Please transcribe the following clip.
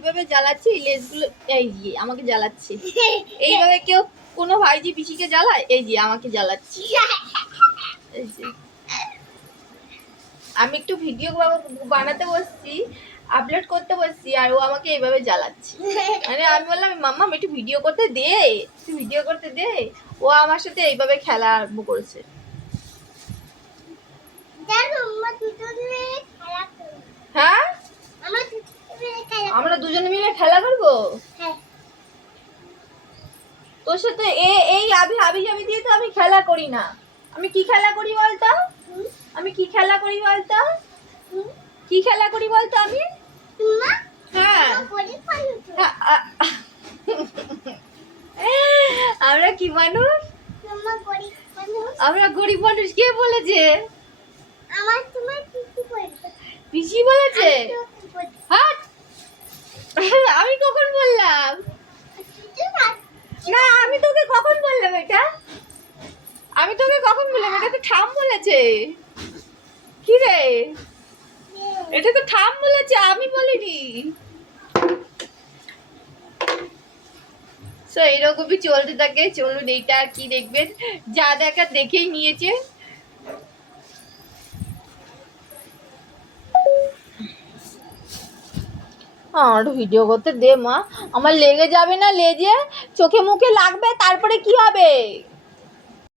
কিভাবে জ্বালাচ্ছি, এই লেজগুলো এই যে আমাকে জ্বালাচ্ছে। এইভাবে কেউ কোনো ভাইজি পিসিকে জ্বালায়? এই যে আমাকে জ্বালাচ্ছে। এই যে আমি একটু ভিডিও বানাতে বসছি, আপলোড করতে বসছি, আর ও আমাকে এইভাবে জ্বালাচ্ছে। মানে আমি বললাম মাম্মা একটু ভিডিও করতে দে, একটু ভিডিও করতে দে। ও আমার সাথে এইভাবে খেলা আরম্ভ করেছে। হ্যাঁ, আমরা দুজনে মিলে খেলা করবো। তোর সাথে এই আবি হাবি জাবি দিয়ে তো আমি খেলা করি না। আমি কি খেলা করি বলতো? আমি কি খেলা করি বলতো? কি খেলা করি বলতো আমি? হ্যাঁ, আমরা কি মানুষ? আমরা গরিব মানুষ। কে বলেছে? পিসি বলেছে। হাট! আমি কখন বললাম? না, আমি তোকে কখন বললাম এটা? আমি তোকে কখন বললাম? এটা তো ঠাম বলেছে। কি রে, এটা তো ঠাম বলেছে, আমি বলিনি। সো এরকমই চলতে থাকে। চলুন, এইটা আর কি দেখবেন, যা দেখার দেখেই নিয়েছে। আর ভিডিও করতে দে মা, আমার লেগে যাবে না লেজে, চোখে মুখে লাগবে, তারপরে কি হবে?